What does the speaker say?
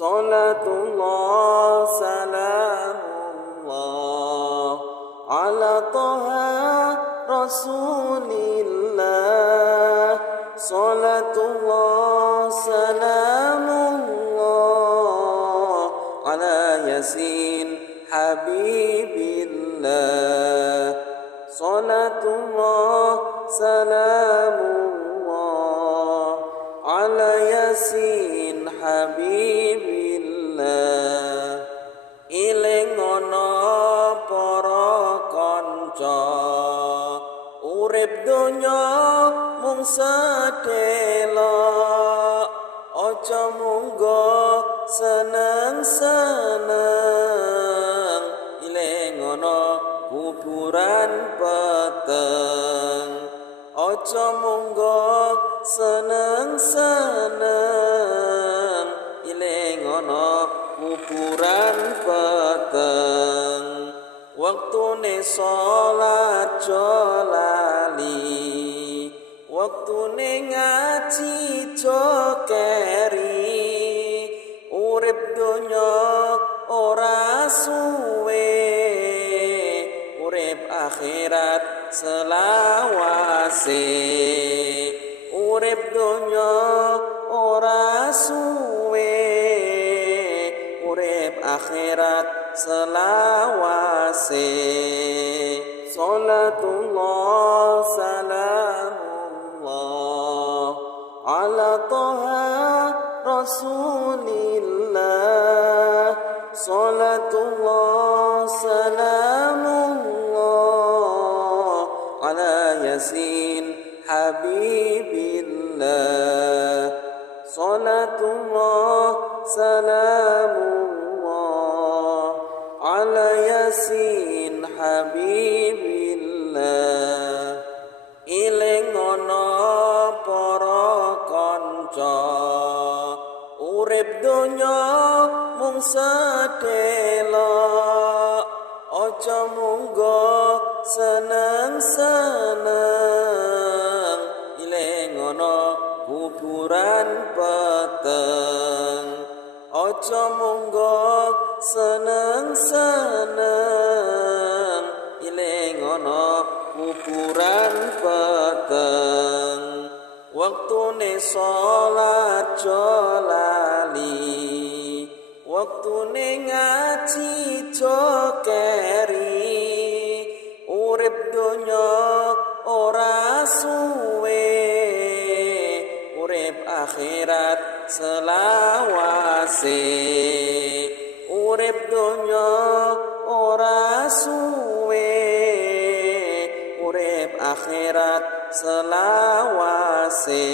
Salatullah salamullah ala toha rasulillah. Salatullah salamullah ala yasin habibillah. Salatullah salamullah ala yasin habibillah. Iling ana para kanca urip donya mung sedhelok, aja munggo seneng-seneng. Iling ana kuburan peteng, aja munggo seneng-seneng. Iling ana kuburan peteng. Waktune salat jolali, waktune ngaji jokeri. Urip donya ora suwe, urip akhirat selawase. Urip donya ora suwe, urip akhirat selawase. Salatullah salamullah ala toha rasulillah. Salatullah salamullah ala yasin habibillah. Salatullah salamullah ala yasin habibillah. Iling ana para kanca urip donya mung sedhelok, aja munggo seneng-seneng. Iling ana kuburan peteng, aja munggo seneng-seneng. Iling ana kuburan peteng. Waktune salat jolali, waktune ngaji jokeri. Urip donya ora suwe, urip akhirat selawase. Urip donya ora suwe, urip akhirat selawase.